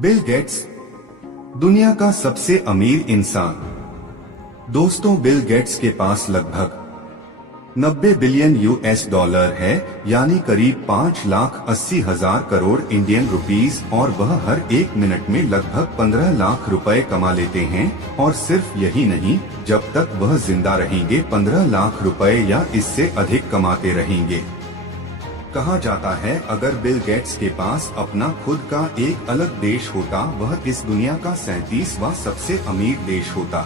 Bill Gates, दुनिया का सबसे अमीर इंसान। दोस्तों, बिल गेट्स के पास लगभग 90 बिलियन यूएस डॉलर है, यानी करीब 5,80,000 करोड़ इंडियन रुपीस, और वह हर एक मिनट में लगभग 15 लाख रुपए कमा लेते हैं। और सिर्फ यही नहीं, जब तक वह जिंदा रहेंगे 15 लाख रुपए या इससे अधिक कमाते रहेंगे। कहा जाता है, अगर बिल गेट्स के पास अपना खुद का एक अलग देश होता, वह इस दुनिया का 37वां सबसे अमीर देश होता।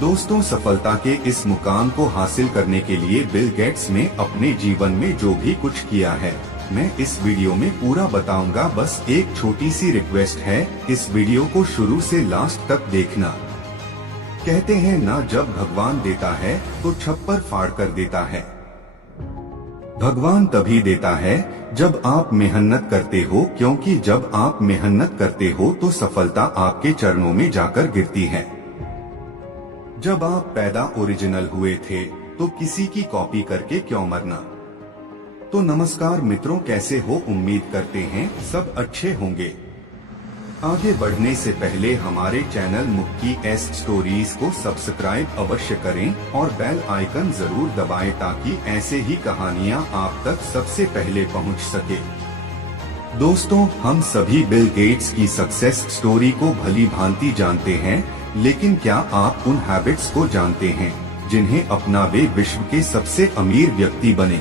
दोस्तों, सफलता के इस मुकाम को हासिल करने के लिए बिल गेट्स ने अपने जीवन में जो भी कुछ किया है, मैं इस वीडियो में पूरा बताऊंगा। बस एक छोटी सी रिक्वेस्ट है, इस वीडियो को शुरू से लास्ट तक देखना। कहते हैं ना, जब भगवान देता है तो छप्पर फाड़ कर देता है। भगवान तभी देता है जब आप मेहनत करते हो, क्योंकि जब आप मेहनत करते हो तो सफलता आपके चरणों में जाकर गिरती है। जब आप पैदा ओरिजिनल हुए थे तो किसी की कॉपी करके क्यों मरना। तो नमस्कार मित्रों, कैसे हो? उम्मीद करते हैं सब अच्छे होंगे। आगे बढ़ने से पहले हमारे चैनल मुक्की एस स्टोरीज को सब्सक्राइब अवश्य करें और बेल आइकन जरूर दबाएं, ताकि ऐसे ही कहानियां आप तक सबसे पहले पहुंच सके। दोस्तों, हम सभी बिल गेट्स की सक्सेस स्टोरी को भली भांति जानते हैं, लेकिन क्या आप उन हैबिट्स को जानते हैं जिन्हें अपना वे विश्व के सबसे अमीर व्यक्ति बने?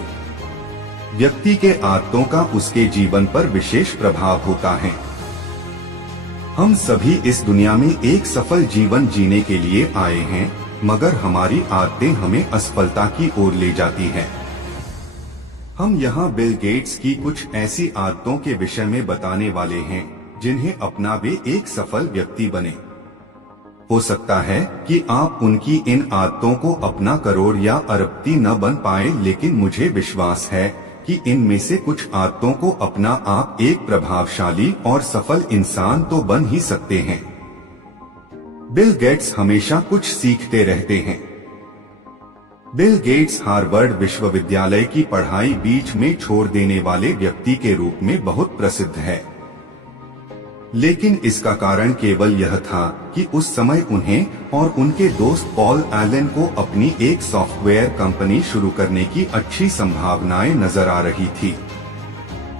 व्यक्ति के आदतों का उसके जीवन पर विशेष प्रभाव होता है। हम सभी इस दुनिया में एक सफल जीवन जीने के लिए आए हैं, मगर हमारी आदतें हमें असफलता की ओर ले जाती हैं। हम यहाँ बिल गेट्स की कुछ ऐसी आदतों के विषय में बताने वाले हैं जिन्हें अपना वे एक सफल व्यक्ति बने। हो सकता है कि आप उनकी इन आदतों को अपना करोड़ या अरबपति न बन पाए, लेकिन मुझे विश्वास है कि इनमें से कुछ आदतों को अपना आप एक प्रभावशाली और सफल इंसान तो बन ही सकते हैं। बिल गेट्स हमेशा कुछ सीखते रहते हैं। बिल गेट्स हार्वर्ड विश्वविद्यालय की पढ़ाई बीच में छोड़ देने वाले व्यक्ति के रूप में बहुत प्रसिद्ध है, लेकिन इसका कारण केवल यह था कि उस समय उन्हें और उनके दोस्त पॉल एलन को अपनी एक सॉफ्टवेयर कंपनी शुरू करने की अच्छी संभावनाएं नजर आ रही थी।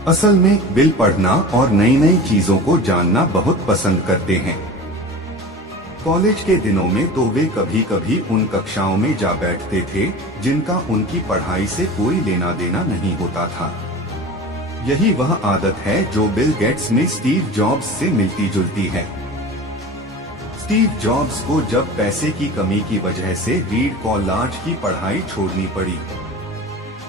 असल में बिल पढ़ना और नई नई चीजों को जानना बहुत पसंद करते हैं। कॉलेज के दिनों में तो वे कभी कभी उन कक्षाओं में जा बैठते थे जिनका उनकी पढ़ाई से कोई लेना देना नहीं होता था। यही वह आदत है जो बिल गेट्स में स्टीव जॉब्स से मिलती जुलती है। स्टीव जॉब्स को जब पैसे की कमी की वजह से रीड कॉलेज की पढ़ाई छोड़नी पड़ी,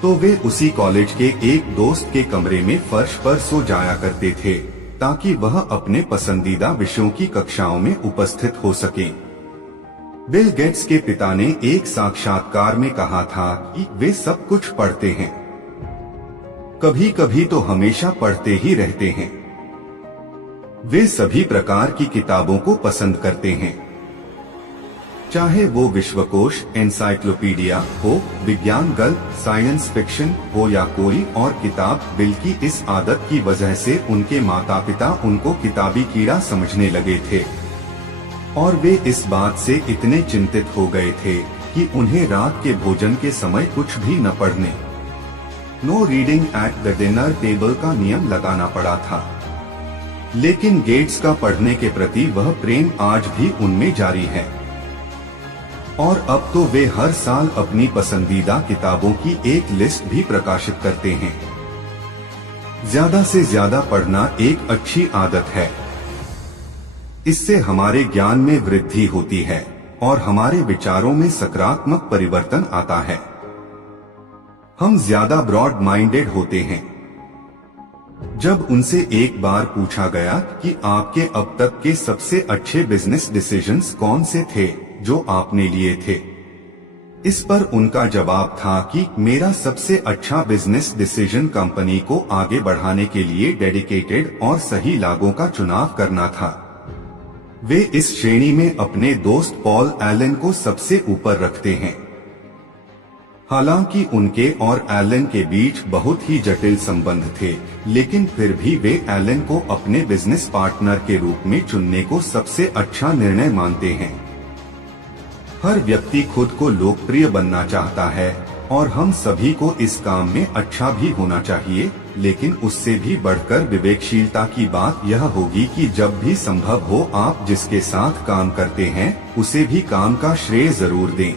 तो वे उसी कॉलेज के एक दोस्त के कमरे में फर्श पर सो जाया करते थे, ताकि वह अपने पसंदीदा विषयों की कक्षाओं में उपस्थित हो सकें। बिल गेट्स के पिता ने एक साक्षात्कार में कहा था कि वे सब कुछ पढ़ते हैं, कभी कभी तो हमेशा पढ़ते ही रहते हैं। वे सभी प्रकार की किताबों को पसंद करते हैं, चाहे वो विश्वकोश, एनसाइक्लोपीडिया हो, विज्ञान गल्प, साइंस फिक्शन हो या कोई और किताब। बिल की इस आदत की वजह से उनके माता पिता उनको किताबी कीड़ा समझने लगे थे, और वे इस बात से इतने चिंतित हो गए थे कि उन्हें रात के भोजन के समय कुछ भी न पढ़ने, no reading at the dinner table का नियम लगाना पड़ा था। लेकिन गेट्स का पढ़ने के प्रति वह प्रेम आज भी उनमें जारी है, और अब तो वे हर साल अपनी पसंदीदा किताबों की एक लिस्ट भी प्रकाशित करते हैं। ज्यादा से ज्यादा पढ़ना एक अच्छी आदत है। इससे हमारे ज्ञान में वृद्धि होती है और हमारे विचारों में सकारात्मक परिवर्तन आता है। हम ज्यादा ब्रॉड माइंडेड होते हैं। जब उनसे एक बार पूछा गया कि आपके अब तक के सबसे अच्छे बिजनेस डिसीजंस कौन से थे जो आपने लिए थे, इस पर उनका जवाब था कि मेरा सबसे अच्छा बिजनेस डिसीजन कंपनी को आगे बढ़ाने के लिए डेडिकेटेड और सही लागों का चुनाव करना था। वे इस श्रेणी में अपने दोस्त पॉल एलन को सबसे ऊपर रखते हैं। हालांकि उनके और एलन के बीच बहुत ही जटिल संबंध थे, लेकिन फिर भी वे एलन को अपने बिजनेस पार्टनर के रूप में चुनने को सबसे अच्छा निर्णय मानते हैं। हर व्यक्ति खुद को लोकप्रिय बनना चाहता है और हम सभी को इस काम में अच्छा भी होना चाहिए, लेकिन उससे भी बढ़कर विवेकशीलता की बात यह होगी कि जब भी संभव हो आप जिसके साथ काम करते हैं उसे भी काम का श्रेय जरूर दें।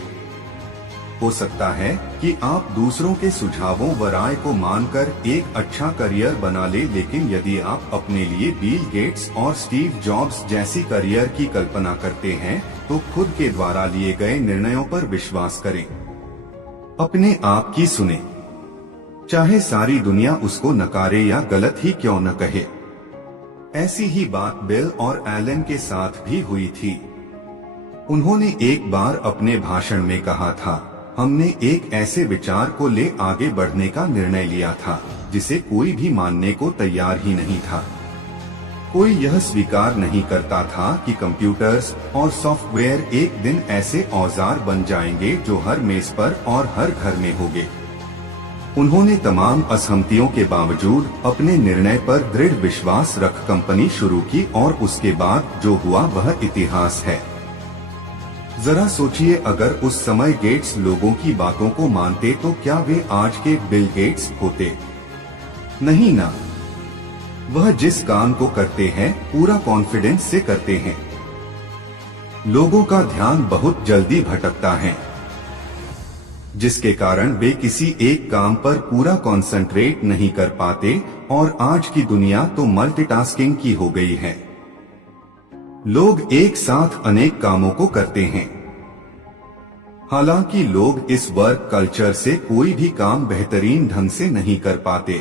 हो सकता है कि आप दूसरों के सुझावों व राय को मानकर एक अच्छा करियर बना ले, लेकिन यदि आप अपने लिए बिल गेट्स और स्टीव जॉब्स जैसी करियर की कल्पना करते हैं तो खुद के द्वारा लिए गए निर्णयों पर विश्वास करें। अपने आप की सुने, चाहे सारी दुनिया उसको नकारे या गलत ही क्यों न कहे। ऐसी ही बात बिल और एलन के साथ भी हुई थी। उन्होंने एक बार अपने भाषण में कहा था, हमने एक ऐसे विचार को ले आगे बढ़ने का निर्णय लिया था जिसे कोई भी मानने को तैयार ही नहीं था। कोई यह स्वीकार नहीं करता था कि कंप्यूटर्स और सॉफ्टवेयर एक दिन ऐसे औजार बन जाएंगे जो हर मेज पर और हर घर में होंगे। उन्होंने तमाम असहमतियों के बावजूद अपने निर्णय पर दृढ़ विश्वास रख कंपनी शुरू की और उसके बाद जो हुआ वह इतिहास है। जरा सोचिए, अगर उस समय गेट्स लोगों की बातों को मानते तो क्या वे आज के बिल गेट्स होते? नहीं ना। वह जिस काम को करते हैं पूरा कॉन्फिडेंस से करते हैं। लोगों का ध्यान बहुत जल्दी भटकता है, जिसके कारण वे किसी एक काम पर पूरा कंसंट्रेट नहीं कर पाते, और आज की दुनिया तो मल्टीटास्किंग की हो गई है। लोग एक साथ अनेक कामों को करते हैं। हालांकि लोग इस वर्क कल्चर से कोई भी काम बेहतरीन ढंग से नहीं कर पाते।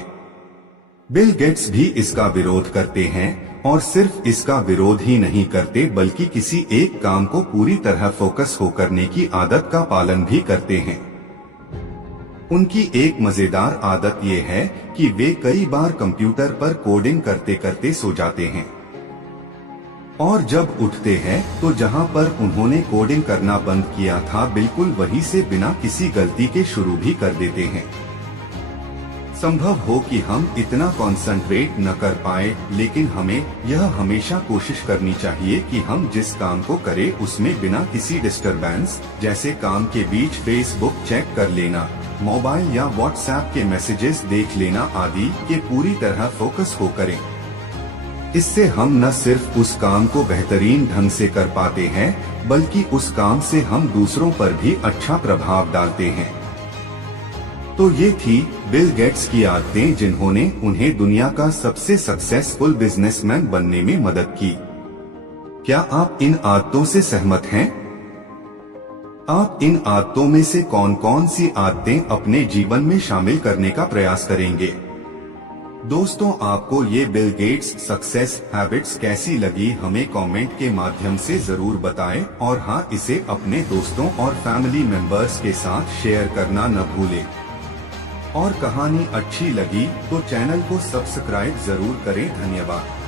बिल गेट्स भी इसका विरोध करते हैं, और सिर्फ इसका विरोध ही नहीं करते बल्कि किसी एक काम को पूरी तरह फोकस हो करने की आदत का पालन भी करते हैं। उनकी एक मजेदार आदत ये है कि वे कई बार कंप्यूटर पर कोडिंग करते करते सो जाते हैं, और जब उठते हैं तो जहां पर उन्होंने कोडिंग करना बंद किया था बिल्कुल वहीं से बिना किसी गलती के शुरू भी कर देते हैं। संभव हो कि हम इतना कंसंट्रेट न कर पाए, लेकिन हमें यह हमेशा कोशिश करनी चाहिए कि हम जिस काम को करें उसमें बिना किसी डिस्टरबेंस, जैसे काम के बीच फेसबुक चेक कर लेना, मोबाइल या व्हाट्सएप के मैसेजेस देख लेना आदि के पूरी तरह फोकस हो करें। इससे हम न सिर्फ उस काम को बेहतरीन ढंग से कर पाते हैं, बल्कि उस काम से हम दूसरों पर भी अच्छा प्रभाव डालते हैं। तो ये थी बिल गेट्स की आदतें जिन्होंने उन्हें दुनिया का सबसे सक्सेसफुल बिजनेसमैन बनने में मदद की। क्या आप इन आदतों से सहमत हैं? आप इन आदतों में से कौन कौन सी आदतें अपने जीवन में शामिल करने का प्रयास करेंगे? दोस्तों, आपको ये बिल गेट्स सक्सेस हैबिट्स कैसी लगी हमें कमेंट के माध्यम से जरूर बताएं, और हाँ, इसे अपने दोस्तों और फैमिली मेंबर्स के साथ शेयर करना न भूलें। और कहानी अच्छी लगी तो चैनल को सब्सक्राइब जरूर करें। धन्यवाद।